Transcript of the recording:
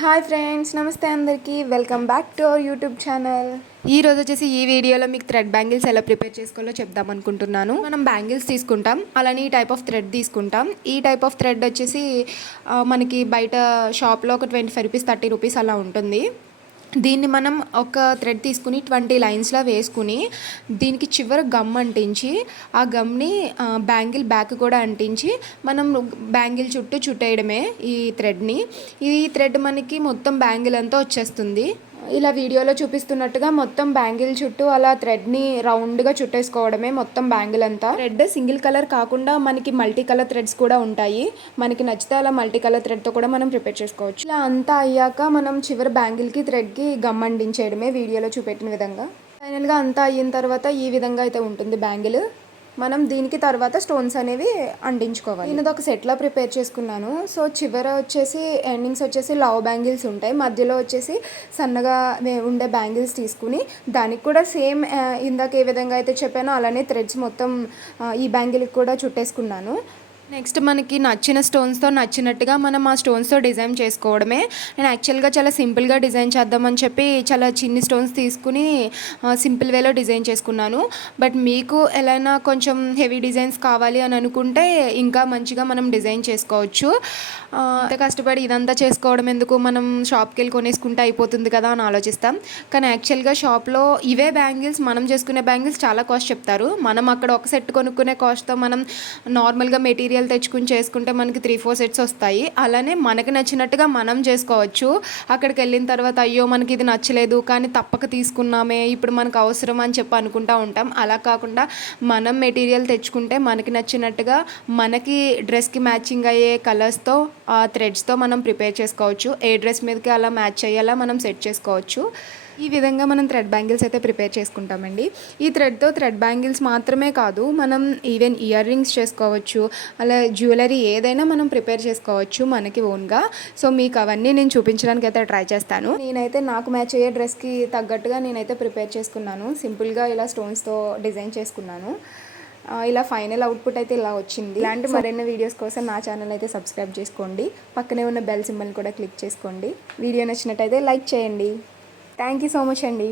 Hi friends, నమస్తే అందరికీ. Welcome back to our YouTube channel. ఈ రోజు వచ్చేసి ఈ వీడియోలో మీకు థ్రెడ్ బ్యాంగిల్స్ ఎలా ప్రిపేర్ చేసుకోవాలో చెప్దాం అనుకుంటున్నాను. మనం బ్యాంగిల్స్ తీసుకుంటాం, అలానే ఈ టైప్ ఆఫ్ థ్రెడ్ తీసుకుంటాం. ఈ టైప్ ఆఫ్ థ్రెడ్ వచ్చేసి మనకి బయట షాప్లో ఒక 25 రూపీస్ 30 రూపీస్ అలా ఉంటుంది. దీన్ని మనం ఒక థ్రెడ్ తీసుకుని 20 లైన్స్లో వేసుకుని దీనికి చివర గమ్ అంటించి ఆ గమ్ని బ్యాంగిల్ బ్యాక్ కూడా అంటించి మనం బ్యాంగిల్ చుట్టూ చుట్టేయడమే ఈ థ్రెడ్ని. ఈ థ్రెడ్ మనకి మొత్తం బ్యాంగిల్ అంతా వచ్చేస్తుంది. ఇలా వీడియోలో చూపిస్తున్నట్టుగా మొత్తం బ్యాంగిల్ చుట్టూ అలా థ్రెడ్ని రౌండ్గా చుట్టేసుకోవడమే మొత్తం బ్యాంగిల్ అంతా. థ్రెడ్ సింగిల్ కలర్ కాకుండా మనకి మల్టీ కలర్ థ్రెడ్స్ కూడా ఉంటాయి. మనకి నచ్చితే అలా మల్టీ కలర్ థ్రెడ్తో కూడా మనం ప్రిపేర్ చేసుకోవచ్చు. ఇలా అంతా అయ్యాక మనం చివరి బ్యాంగిల్కి థ్రెడ్కి గమ్ అంటించేయడమే వీడియోలో చూపెట్టిన విధంగా. ఫైనల్గా అంతా అయిన తర్వాత ఈ విధంగా అయితే ఉంటుంది బ్యాంగిల్. మనం దీనికి తర్వాత స్టోన్స్ అనేవి అంటించుకోవాలి. నేను ఒక సెట్లో ప్రిపేర్ చేసుకున్నాను. సో చివర వచ్చేసి ఎండింగ్స్ వచ్చేసి లావ్ బ్యాంగిల్స్ ఉంటాయి, మధ్యలో వచ్చేసి సన్నగా ఉండే బ్యాంగిల్స్ తీసుకుని దానికి కూడా సేమ్ ఇందాక ఏ విధంగా అయితే చెప్పానో అలానే థ్రెడ్స్ మొత్తం ఈ బ్యాంగిల్కి కూడా చుట్టేసుకున్నాను. నెక్స్ట్ మనకి నచ్చిన స్టోన్స్తో నచ్చినట్టుగా మనం ఆ స్టోన్స్తో డిజైన్ చేసుకోవడమే. నేను యాక్చువల్గా చాలా సింపుల్గా డిజైన్ చేద్దామని చెప్పి చాలా చిన్ని స్టోన్స్ తీసుకుని సింపుల్ వేలో డిజైన్ చేసుకున్నాను. బట్ మీకు ఎలా కొంచెం హెవీ డిజైన్స్ కావాలి అని అనుకుంటే ఇంకా మంచిగా మనం డిజైన్ చేసుకోవచ్చు. అంత కష్టపడి ఇదంతా చేసుకోవడం ఎందుకు, మనం షాప్కి వెళ్ళి కొనేసుకుంటే అయిపోతుంది కదా అని ఆలోచిస్తాం. కానీ యాక్చువల్గా షాప్లో ఇవే బ్యాంగిల్స్, మనం చేసుకునే బ్యాంగిల్స్ చాలా కాస్ట్ చెప్తారు. మనం అక్కడ ఒక సెట్ కొనుక్కునే కాస్ట్తో మనం నార్మల్గా మెటీరియల్ తెచ్చుకుని చేసుకుంటే మనకి 3-4 సెట్స్ వస్తాయి. అలానే మనకి నచ్చినట్టుగా మనం చేసుకోవచ్చు. అక్కడికి వెళ్ళిన తర్వాత అయ్యో మనకి ఇది నచ్చలేదు కానీ తప్పక తీసుకున్నామే, ఇప్పుడు మనకు అవసరం అని చెప్పి అనుకుంటూ ఉంటాం. అలా కాకుండా మనం మెటీరియల్ తెచ్చుకుంటే మనకి నచ్చినట్టుగా మనకి డ్రెస్కి మ్యాచింగ్ అయ్యే కలర్స్తో థ్రెడ్స్తో మనం ప్రిపేర్ చేసుకోవచ్చు. ఏ డ్రెస్ మీదకి అలా మ్యాచ్ అయ్యేలా మనం సెట్ చేసుకోవచ్చు. ఈ విధంగా మనం థ్రెడ్ బ్యాంగిల్స్ అయితే ప్రిపేర్ చేసుకుంటామండి. ఈ థ్రెడ్తో థ్రెడ్ బ్యాంగిల్స్ మాత్రమే కాదు, మనం ఈవెన్ ఇయర్ రింగ్స్ చేసుకోవచ్చు, అలా జ్యువెలరీ ఏదైనా మనం ప్రిపేర్ చేసుకోవచ్చు మనకి ఓన్గా. సో మీకు అవన్నీ నేను చూపించడానికి అయితే ట్రై చేస్తాను. నేనైతే నాకు మ్యాచ్ అయ్యే డ్రెస్కి తగ్గట్టుగా నేనైతే ప్రిపేర్ చేసుకున్నాను. సింపుల్గా ఇలా స్టోన్స్తో డిజైన్ చేసుకున్నాను. ఇలా ఫైనల్ అవుట్పుట్ అయితే ఇలా వచ్చింది. ఇలాంటి మరిన్ని వీడియోస్ కోసం నా ఛానల్ అయితే సబ్స్క్రైబ్ చేసుకోండి. పక్కనే ఉన్న బెల్ సింబల్ కూడా క్లిక్ చేసుకోండి. వీడియో నచ్చినట్టయితే లైక్ చేయండి. థ్యాంక్ యూ సో మచ్ అండి.